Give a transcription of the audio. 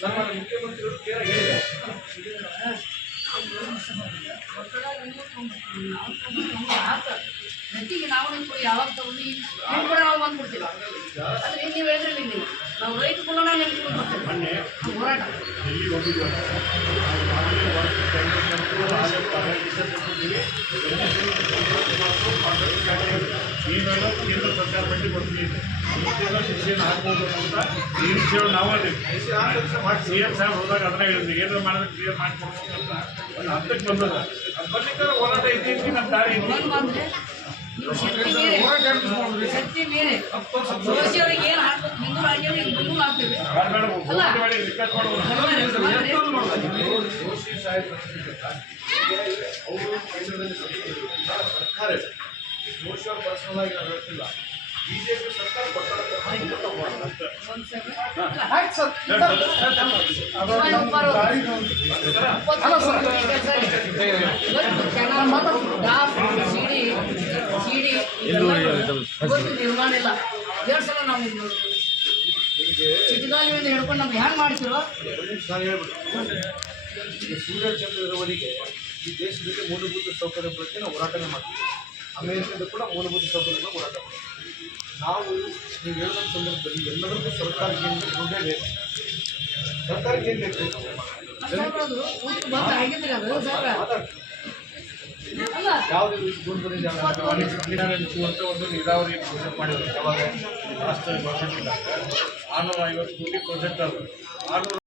ಸನ್ಮಾನ್ಯ ಮುಖ್ಯಮಂತ್ರಿಗಳು ಕ್ಲಿಯರ್ ಹೇಳಿದ್ದಾರೆ. ನೆಟ್ಟಿಗೆ ನಾವು ನಿಂತ್ಕೊಡಿ ಯಾವಾಗ ತಗೊಂಡು ನಿಮ್ಮ ಕೂಡ ನಾವು ಬಂದ್ಬಿಡ್ತೀವಿ. ಆದರೆ ನೀವು ಹೇಳಿದ್ರಲ್ಲಿ ನೀವು ನಾವು ರೈತ ಕೂಡ ನಿಂತ್ಕೊಂಡು ಬರ್ತೀವಿ. ಮೊನ್ನೆ ಹೋರಾಟ ಎಲ್ಲಿ ಹೋಗಿದ್ದೀವಿ ಈಗೆಲ್ಲ ಕೇಂದ್ರ ಸರ್ಕಾರ ಬಡ್ಡಿ ಕೊಡ್ತೀವಿ ಇದಕ್ಕೆಲ್ಲ ಶಿಕ್ಷೆಯನ್ನು ಹಾಕ್ಬೋದು ಅಂತ ಈ ವಿಷಯವನ್ನು ನಾವು ಸಿ ಎಂ ಸಾಹೇಬ್ ಹೋದಾಗ ಅದನ್ನ ಹೇಳಿದ್ವಿ ಏನಾದ್ರು ಮಾಡಿದ್ರೆ ಕ್ಲಿಯರ್ ಮಾಡಿಕೊಡ್ಬೇಕು ಅಂತ ಒಂದು ಹಂತಕ್ಕೆ ಬಂದದ ಅದು ಬರ್ಲಿಕ್ಕಾದ್ರೆ ಹೋರಾಟ ಇದ್ದೀವಿ ನಮ್ಮ ದಾರಿ ಬಂದ್ರೆ ನೀವು ಶಕ್ತಿ ಮೀರಿ ಜೋಶಿಯವರಿಗೆ ಏನು ಹಾಕ್ಬೇಕು ಹಿಂದೂ ರಾಜ್ಯವ್ರಿಗೆ ಹಿಂದೂ ಹಾಕ್ತೀವಿ. ರಿಕ್ವೆಸ್ಟ್ ಮಾಡೋದು ಜೋಶಿ ಸಾಹೇಬ್ ಅವರು ಕೇಂದ್ರದಲ್ಲಿ ಸರ್ಕಾರ ಜೋಶಿ ಅವರು ಪರ್ಸನಲ್ ಆಗಿ ನಾನು ಹೇಳ್ತಿಲ್ಲ ಬಿಜೆಪಿ ಸರ್ಕಾರ ನಿರ್ಮಾಣ ಇಲ್ಲ. 2 ಸಲ ನಾವು ಚಿಕ್ಕದಾಲಿಯಿಂದ ಹಿಡ್ಕೊಂಡು ನಮ್ಗೆ ಹ್ಯಾಂಗ್ ಮಾಡ್ತಿರೋ ನಾನು ಹೇಳ್ಬಿಟ್ಟು ಈಗ ಸೂರ್ಯಚಂದ್ರ ಇರುವವರೆಗೆ ಈ ದೇಶದಲ್ಲಿ ಮೂಲಭೂತ ಸೌಕರ್ಯ ಬಗ್ಗೆ ನಾವು ಹೋರಾಟನೇ ಮಾಡ್ತೀವಿ. ಅಮೇರಿಕದ ಕೂಡ ಮೂಲಭೂತ ಸೌಕರ್ಯಗಳ ಹೋರಾಟ ಮಾಡ್ತೀವಿ. ನಾವು ನೀವು ಹೇಳಿದ ಸಂದರ್ಭದಲ್ಲಿ ಎಲ್ಲರಿಗೂ ಸರ್ಕಾರಕ್ಕೆ ದುಡ್ಡೇ ಬೇಕು. ಸರ್ಕಾರಕ್ಕೆ ಏನು ಬೇಕು? ಯಾವುದೇ ದುಡ್ಡು ಅಂತ ಒಂದು ನೀರಾವರಿ ಪ್ರಾಜೆಕ್ಟ್ ಮಾಡಿದ್ರು ಯಾವಾಗ ಲಾಸ್ಟ್ ಗೌರ್ಮೆಂಟ್ 650 ಕೋಟಿ ಪ್ರಾಜೆಕ್ಟ್ ಅದು 600